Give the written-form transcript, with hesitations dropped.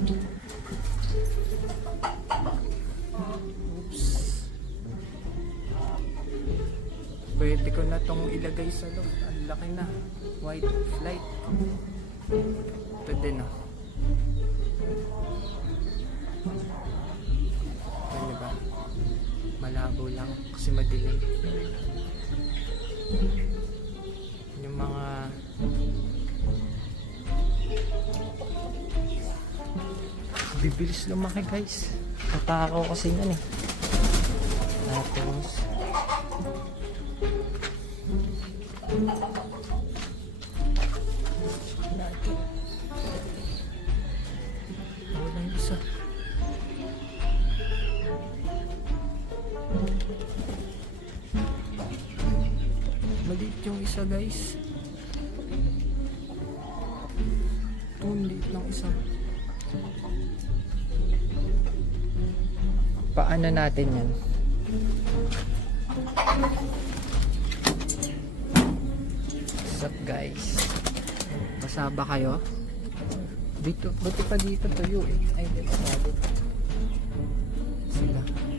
Oops. Pwede ko na tong ilagay sa loob. Ang laki na. White light. Pwede na. Pwede ba? Malabo lang kasi madilim. Yung mga bibilis lumaki guys. Katakaw kasi yan eh. Tapos natin. Walang isa. Maliit yung isa guys. Liit lang isa. Paano natin yan? What's up guys? Basa ba kayo? Dito, buti pa dito tuyo eh. Ay, dito pa dito. Sila.